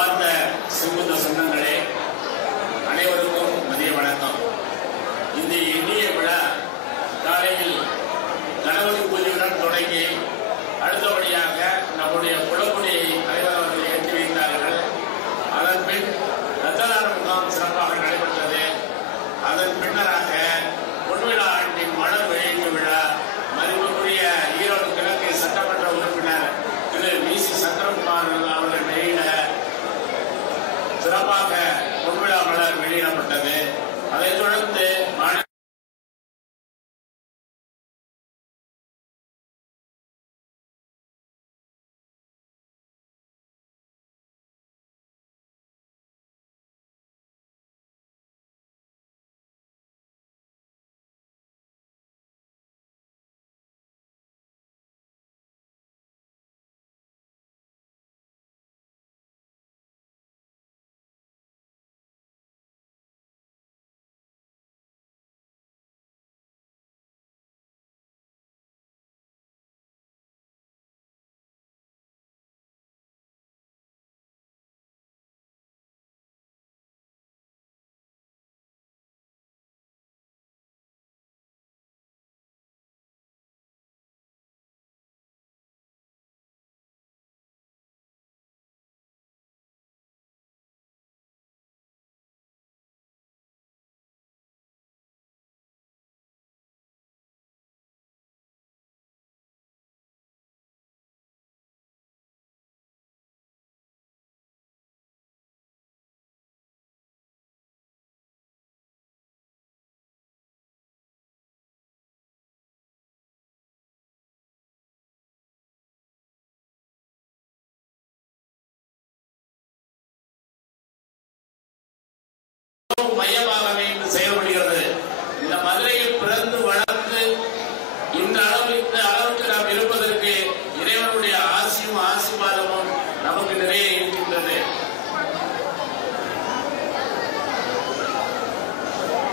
அன்பார்ந்த செங்குந்த சொந்தங்களே, அனைவருக்கும் மதிய வணக்கம். இந்த இனிய விழா காலையில் கணபதி பூஜையுடன் தொடங்கி அடுத்தபடியாக நம்முடைய குளக்குடியை தலைவர் அவர்கள் ஏற்றி வைத்தார்கள். அதன் பின் ரத்ததான முகாம் சிறப்பாக நடைபெற்றது. அதன் பின்னராக பொன்விழா ஆண்டின் மலர் வெளியீட்டு விழா மதிப்புக்குரிய ஈரோடு கிழக்கு சட்டமன்ற உறுப்பினர் திரு வி.சி. சந்திரகுமார் அவர்கள் வெளியிட சிறப்பாக பொன்விழா மலர் வெளியிடப்பட்டது. அதைத் தொடர்ந்து மையமாகவே செயல்படுகிறது. இந்த மதுரையில் பிறந்து வளர்ந்து இந்த அளவுக்கு நாம் இருப்பதற்கு இறைவனுடைய ஆசியும் ஆசீர்வாதமும் நமக்கு நிறைய இருக்கின்றது.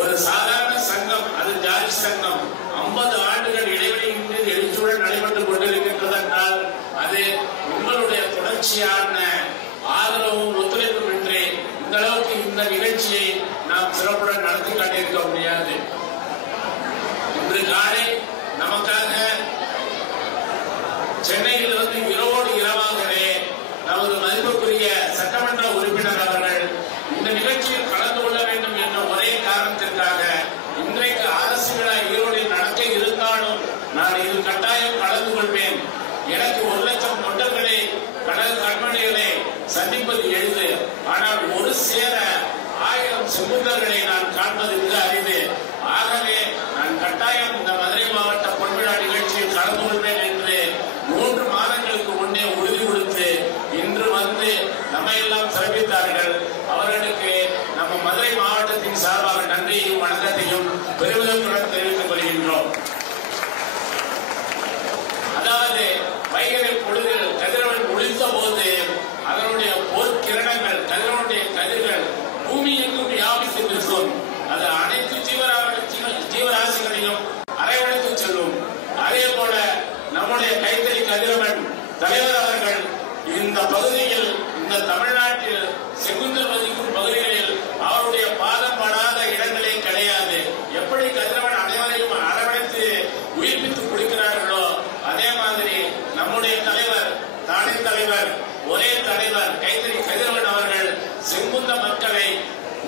ஒரு சாதாரண சங்கம், அது ஜாதி சங்கம், 50 ஆண்டுகள் இடைவெளியின்றி எழுச்சியுடன் நடைபெற்றுக் கொண்டிருக்கின்றது என்றால் அது உங்களுடைய தொடர்ச்சியான ஆதரவும் ஒத்துழைப்பும் இன்றி இந்த அளவுக்கு இந்த நிகழ்ச்சியை நாம் சிறப்புடன் நடத்தி காட்டியிருக்க முடியாது. இன்று காலை நமக்காக சென்னையிலிருந்து இரவோடு இரவாகவே நமது மதிப்புக்குரிய சட்டமன்ற உறுப்பினர் அவர்கள் இந்த நிகழ்ச்சியில் கலந்து கொள்ள வேண்டும் என்ற ஒரே காரணத்திற்காக இன்றைக்கு அரசு விழா ஈரோடில் நடக்க இருந்தாலும் நான் இதில் கட்டாயம் கலந்து கொள்வேன். எனக்கு 1 லட்சம் தொண்டர்களை கடல் கண்மணிகளை சந்திப்பது எளிது. ஆனால் ஒரு சேர 1000 செங்குந்தர்களை நான் காண்பது மிக அரிது. ஆகவே நான் கட்டாயம் இந்த மதுரை மாவட்ட பொன்விழா நிகழ்ச்சியில் கலந்து கொள்வேன் என்று 3 மாதங்களுக்கு முன்னே உறுதி கொடுத்து இன்று வந்து நம்மையெல்லாம் சிறப்பித்தார்கள். அவர்களுக்கு நம்ம மதுரை மாவட்டத்தின் சார்பாக நன்றியையும் வணக்கத்தையும் பெருமிதத்துடன் தெரிவித்துக் கொள்கின்றோம். அதாவது வைகரை பொழுதில் கதிரவன் ஒளித்த போது அதனுடைய பொற்கிரணங்கள் கதிரவனுடைய கதிர்கள் பூமி எங்கும் வியாபித்து நிற்கும். அது அனைத்து ஜீவராசிகளையும் அரவணைத்து செல்லும். அதே போல நம்முடைய கைத்தறி கதிரவன் தலைவர் அவர்கள் இந்த பகுதியில், இந்த தமிழ்நாட்டில் செங்குந்தர் வசிக்கும் பகுதிகளில் அவருடைய பாதம் படாத இடங்களே கிடையாது. எப்படி கதிரவன் அனைவரையும் அரவணைத்து உயிர்ப்பித்து கொடுக்கிறார்களோ அதே மாதிரி நம்முடைய தலைவர், தானே தலைவர், ஒரே தலைவர் கைத்தறி கதிரவன் அவர்கள் செங்குந்த மக்களை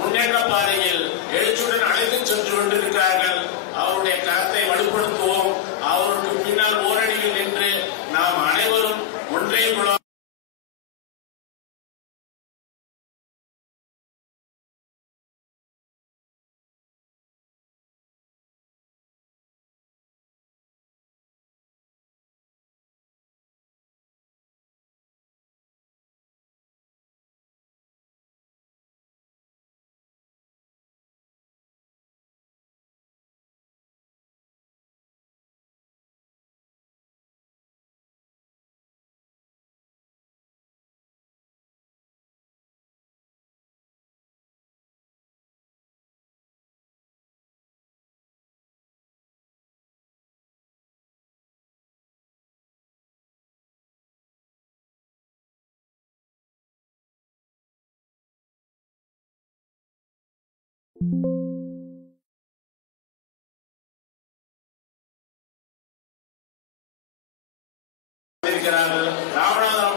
முன்னேற்ற பாதையில் எழுச்சியுடன் அழைத்து சென்று கொண்டிருக்கிறார்கள். அவருடைய கரத்தை வலுப்படுத்துவோம். அவருக்கு பின்னால் ஓரணியில் நின்று நாம் அனைவரும் ஒன்றே குலம் ராமநாதபுரம்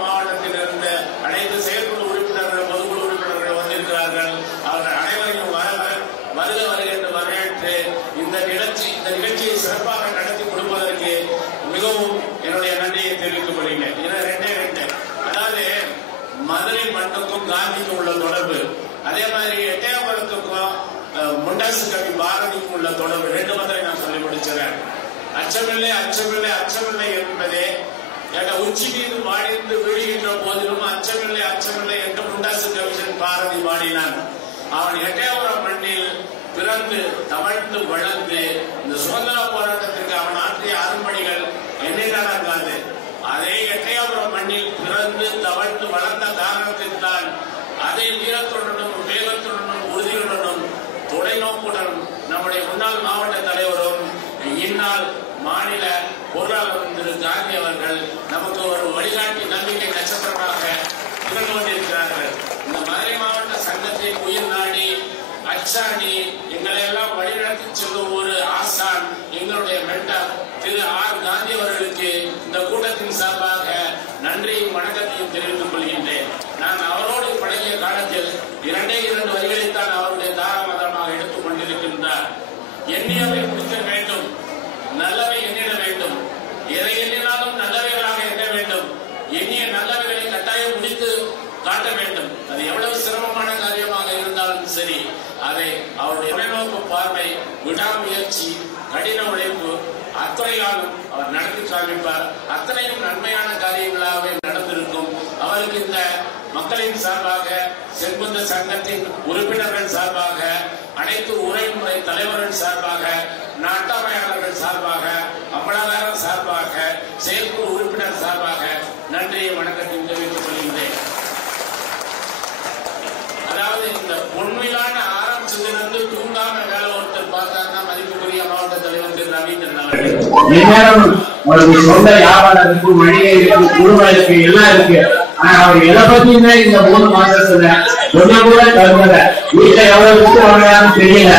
மாவட்டத்தில் இருந்த அனைத்து செயற்குழு உறுப்பினர்கள், பொதுக்குழு உறுப்பினர்கள் வந்திருக்கிறார்கள். அவர்கள் அனைவரையும் வருக என்று வரவேற்று இந்த நிகழ்ச்சியை சிறப்பாக நடத்தி கொடுப்பதற்கு மிகவும் என்னுடைய நன்றியை தெரிவித்துக் கொள்கிறேன். ரெண்டு அதாவது மதுரை மண்ணுக்கும் காந்திக்கும் உள்ள தொடர்பு, அதே மாதிரி எட்டயபுரத்துக்கும் முண்டாசு கவி பாரதிக்கும் உள்ள தொடர்பு, ரெண்டு மதுரை நான் சொல்லி முடிச்சிடறேன். அச்சமில்லை அச்சமில்லை அச்சமில்லை என்பதே உச்சி மீது வாழ்ந்து விழுகின்ற போதிலும் அச்சமில்லை அச்சமில்லை என்று முண்டாசு கவிஞன் பாரதி பாடினான். அவன் எட்டயபுரம் மண்ணில் பிறந்து தவழ்ந்து வளர்ந்து இந்த சுதந்திர போராட்டத்திற்கு அவன் ஆற்றிய அரும்பணிகள் எண்ணிடாது. அதே எட்டயபுரம் மண்ணில் பிறந்து தவழ்ந்து வளர்ந்த காரணத்தில்தான் அதை வீரத்துடனும் வேகத்துடனும் உறுதியுடனும் தொலைநோக்குடன் நம்முடைய முன்னாள் மாவட்ட தலைவரும் இந்நாள் மாநில பொருளாளர் திரு காந்தி அவர்கள் நமக்கு ஒரு வழிகாட்டி நம்பிக்கை நட்சத்திரமாக திகழ்ந்து கொண்டிருக்கிறார்கள். இந்த மதுரை மாவட்ட சங்கத்தை உயிர் நாடி அச்சாணி எங்களை எல்லாம் வழிநடத்தி செல்லும் ஒரு ஆசான் எங்களுடைய மென்டர் திரு ஆர் காந்தி அவர்களுக்கு இந்த கூட்டத்தின் சார்பாக நன்றியும் வணக்கத்தையும் தெரிவித்துக் கொள்கின்றேன். நான் அவரோடு பழகிய காலத்தில் 2 வரிகளைத்தான் அவருடைய தாராமதமாக எடுத்துக் கொண்டிருக்கின்றார். எண்ணியவை முடிக்க வேண்டும், நல்லவை எண்ணிட வேண்டும், எதை எண்ணினாலும் நல்லவைகளாக எண்ண வேண்டும், எண்ணிய நல்லவைகளை கட்டாயம் முடித்து காட்ட வேண்டும். அது எவ்வளவு சிரமமான காரியமாக இருந்தாலும் சரி, அதை அவருடைய தொலைநோக்கு பார்வை, விடாமுயற்சி, கடின உழைப்பு அத்தனையாலும் அவர் நடத்தி காண்பிப்பார். அத்தனையும் நன்மையான காரியங்களாகவே நடந்திருக்கும். அவருக்கு இந்த மக்களின் சார்பாக, செங்குந்த சங்கத்தின் உறுப்பினர்கள் சார்பாக, அனைத்து உரைமுறை தலைவர்கள் சார்பாக, நாட்டாமையாளர்கள் சார்பாக, அமலாளர் சார்பாக, செயற்குழு உறுப்பினர் சார்பாக நன்றியை வணக்கத்தையும் தெரிவித்துக் கொள்கின்றேன். அதாவது இந்த பொன்மையிலான ஆரம்பிச்சதிலிருந்து தூங்காம வேலை ஒருத்தர் பார்த்தாருன்னா மதிப்புக்குரிய மாவட்ட தலைவர் திரு ரவீந்திரன் அவர்கள் சொந்த வியாபாரம் இருக்கு, மளிகை இருக்கு, குடும்பம் இருக்கு, எல்லாம் இருக்கு. ஆனா அவர் எதை பத்தியுமே இந்த 3 மாசத்துல கொஞ்சம் கூட கருதல. வீட்டுல எவ்வளவு விட்டு வாங்கலாம்னு தெரியல.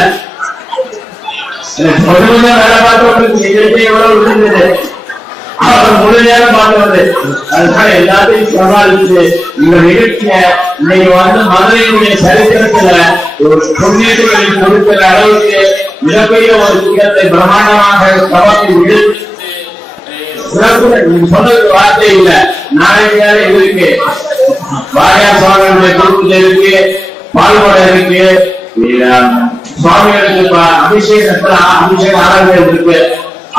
கொஞ்சம் வேலை பார்த்தவங்களுக்கு எவ்வளவு விழுந்தது, அவர் முழு நேரம் பார்த்தவரு. அதனால எல்லாத்தையும் சமாளிச்சு இந்த நிகழ்ச்சிய இன்னைக்கு வந்து மதுரையினுடைய சரித்திரத்துல ஒரு முன்னேற்றங்களை கொடுக்கிற அளவுக்கு மிகப்பெரிய ஒரு திட்டத்தை பிரம்மாண்டமாக சபாவில் விடுத்து சொன்னது வார்த்தை இல்ல. நாளைக்கு இருக்கு, வாரியார் சுவாமிகளுடைய குடும்பத்தில் இருக்கு, பால்கோட இருக்கு, சுவாமிகளுக்கு அபிஷேக ஆராதனை இருக்கு.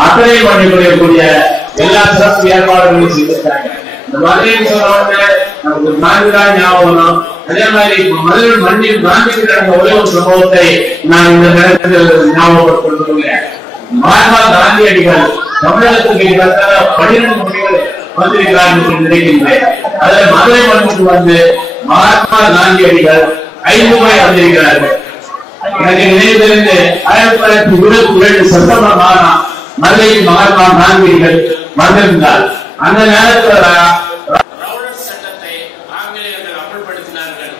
அத்தனை பண்ணிக்கூடிய எல்லா சிறப்பு ஏற்பாடுகளையும் செய்திருக்காங்க. இந்த மதுரைன்னு சொன்ன நமக்கு காந்திதான் ஞாபகம். அதே மாதிரி மதுரை மண்ணில் காந்திக்கு நடந்த ஒரே ஒரு சம்பவத்தை நான் இந்த நேரத்தில் ஞாபகப்படுத்திக் மகாத்மா காந்தியடிகள் தமிழகத்துக்கு 12 முறைகள் வந்திருக்கிறார் என்று நினைக்கின்றேன். அதுல மதுரை மண்ணுக்கு வந்து மகாத்மா காந்தியடிகள் 5 முறை வந்திருக்கிறார்கள். எனக்கு நினைவு தெரிந்து 1922 செப்டம்பர் மாதம் மதுரையில் மகாத்மா காந்தியடிகள் வந்திருந்தார். அந்த நேரத்தில் ரவுலட் சட்டத்தை ஆங்கிலேயர்கள் அமல்படுத்தினார்கள்.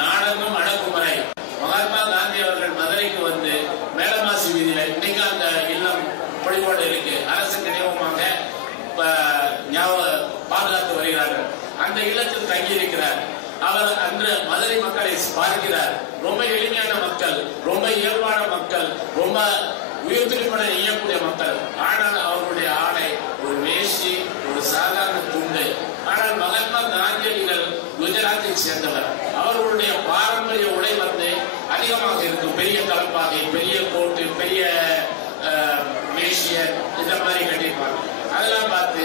நாடகம் அடக்குமுறை. மகாத்மா காந்தி அவர்கள் மதுரைக்கு வந்து மேலமாசி வீதியில இன்னைக்கு அந்த இல்லம் பொழிவோடு இருக்கு, அரசு நினைவமாக பாதுகாத்து வருகிறார்கள். அந்த இல்லத்தில் தங்கியிருக்கிறார். அவர் அன்று மதுரை மக்களை பார்க்கிறார். ரொம்ப எளிமையான மக்கள், ரொம்ப இயல்பான மக்கள், ரொம்ப உயிர் திருப்பணம் செய்யக்கூடிய மக்கள். ஆனால் அவர்களுடைய ஆடை ஒரு வேஷ்டி, ஒரு சாதாரண துண்டு. ஆனால் மகாத்மா காந்தியடிகள் குஜராத்தை சேர்ந்தவர். அவர்களுடைய பாரம்பரிய உடை வந்து அதிகமாக இருக்கும். பெரிய தலப்பாகை, பெரிய கோட்டு, பெரிய வேஷ்டியர், இந்த மாதிரி கட்டியிருப்பாங்க. அதெல்லாம் பார்த்து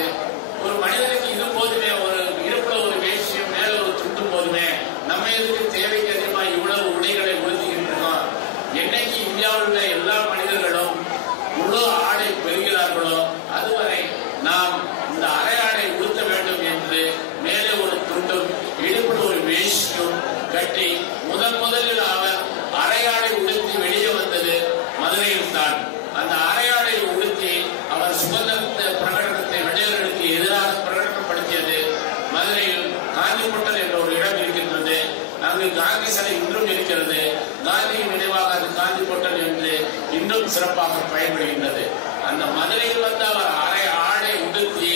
ஒரு மனிதனுக்கு இது போதுமே, ஒரு இடுப்புல ஒரு வேஷ்டியும் மேல ஒரு துண்டு போதுமே, நம்ம எதுக்கு தேவைக்கு அதிகமா இவ்வளவு உடைகளை உறுதிக்கின்றோம்? என்னைக்கு இந்தியாவில் உள்ள எல்லா மனிதர்களும் முழு ஆடை பெறுகிறார்களோ அதுவரை நாம் இந்த அரை ஆடை உடுத்த வேண்டும் என்று மேலே ஒரு துண்டும் இடுப்பில் ஒரு வேஷ்டியும் கட்டி முதலில் அவர் அரை ஆடை உடுத்தி வெளியே வந்தது மதுரையில் தான். அந்த அரை ஆடை உடுத்தி அவர் சுதந்திர பிரகடனத்தை வெள்ளையர்களுக்கு எதிராக பிரகடனப்படுத்தியது மதுரையில் காஞ்சிபுட்டம் என்ற ஒரு இடம் இருக்கின்றது. அங்கு காந்தி சிலை இன்றும் இருக்கிறது. காந்தியின் நினைவாக அது காந்தி கோட்டம் என்று இன்னும் சிறப்பாக பயன்படுகின்றது. அந்த மதுரையில் வந்து அவர் ஆடை உடுத்தி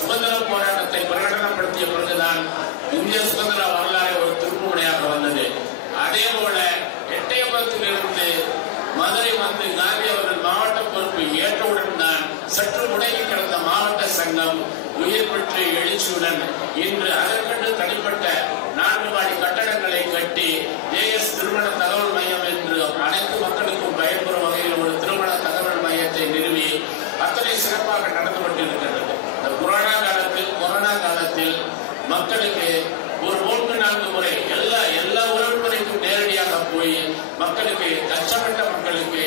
சுதந்திர போராட்டத்தை பிரகடனப்படுத்திய பொழுதுதான் இந்திய சுதந்திர வரலாறு ஒரு திருப்புமுனையாக வந்தது. அதே போல எட்டயபுரத்திலிருந்து மதுரை வந்து காந்தி அவர்கள் மாவட்ட பொறுப்பு ஏற்றவுடன் தான் சற்று முடங்கி கிடந்த மாவட்ட சங்கம் உயிர் பெற்று எழுச்சியுடன் இன்று அதற்கென்று தனிப்பட்ட 4 மாடி கட்டடங்களை கட்டி JS திருமண தகவல் மையம் என்று அனைத்து மக்களுக்கும் பயன்பெறும் வகையில் ஒரு திருமண தகவல் மையத்தை நிறுவி அத்தனை சிறப்பாக நடந்து கொண்டிருக்கிறது. இந்த கொரோனா காலத்தில் மக்களுக்கு ஒரு 3-4 முறை எல்லா உறவுமுறைக்கும் நேரடியாக போய் மக்களுக்கு கஷ்டப்பட்ட மக்களுக்கு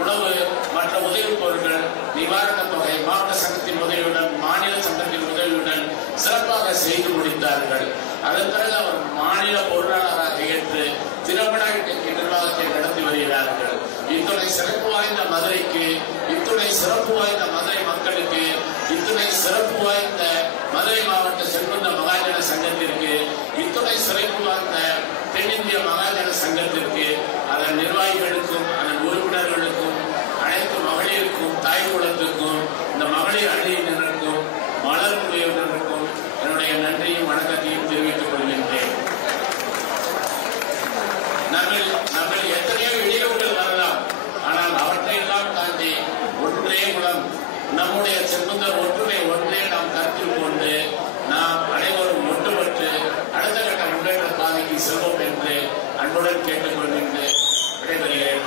உணவு மற்ற உதவிப் பொருட்கள் நிவாரணத் தொகை மாவட்ட சங்கத்தின் உதவியுடன் மாநில சங்கத்தின் உதவியுடன் சிறப்பாக செய்து முடித்தார்கள். அதன் பிறகு அவர் மாநில பொருளாளராக ஏற்று திறம்பட நிர்வாகத்தை நடத்தி வருகிறார்கள். இத்துணை சிறப்பு வாய்ந்த மதுரைக்கு, இத்துணை சிறப்பு வாய்ந்த மதுரை மக்களுக்கு, இத்துணை சிறப்பு வாய்ந்த மதுரை மாவட்ட செல்வந்த மகாஜன சங்கத்திற்கு, இத்துணை சிறப்பு வாய்ந்த தென்னிந்திய மகாஜன சங்கத்திற்கு, அதன் நிர்வாகிகளுக்கும் அதன் உறுப்பினர்களுக்கும் அனைத்து மகளிருக்கும் தாய் குலத்துக்கும் இந்த மகளிர் அணியினருக்கும் மலர் குழுவினருக்கும் என்னுடைய நன்றியும் வணக்கத்தையும் தெரிவித்துக் கொள்கின்றேன். நம்ம எத்தனையோ இடையூறுகள் வரலாம், ஆனால் அவற்றையெல்லாம் தாண்டி ஒன்றே குலம், நம்முடைய செல்வந்தர் ஒற்றுமை ஒன்றே நாம் கருத்தில் கொண்டு நாம் அனைவரும் ஒன்றுபட்டு அடுத்த கட்ட முன்னேற்ற பாதைக்கு செல்வோம் என்று அன்புடன் கேட்டுக் கொள்கின்றேன். விடைபெறுகிறேன்.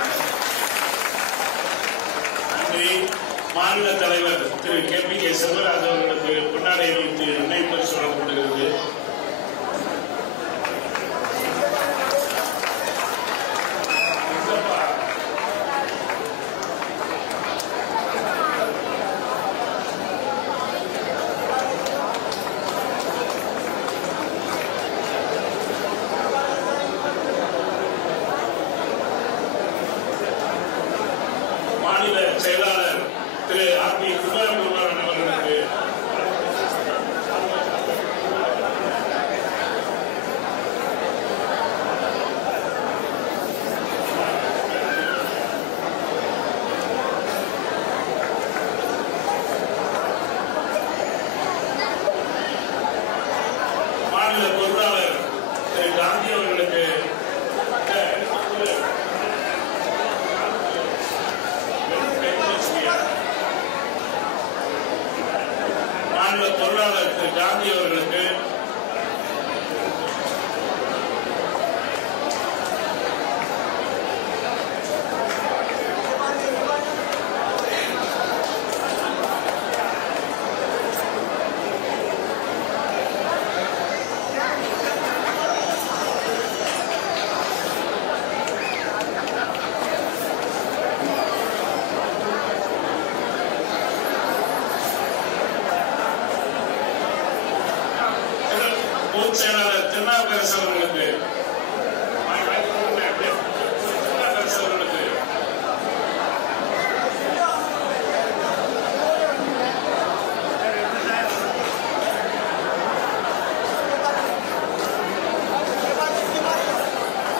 நன்றி. மாநில தலைவர் திரு KPK செல்வராஜ் அவர்களுக்கு பொன்னாடை வைத்து நினைவு பரிசு வழங்கப்படுகிறது. மாநில செயலாளர் திரு RP குமரகுருபரன் அவர்களுக்கு மாநில பொருளாளர் திரு காந்தி அவர்களுக்கு மாநில பொருளாளர் திரு காந்தி அவர்களுக்கு பொதுச் செயலாளர் திருநாவுக்கரசு அவர்களுக்கு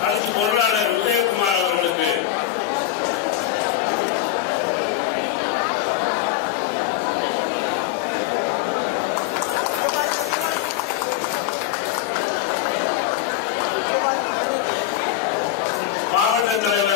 அடுத்து பொருளாளர் உதயகுமார் அவர்களுக்கு மாவட்ட தலைவர்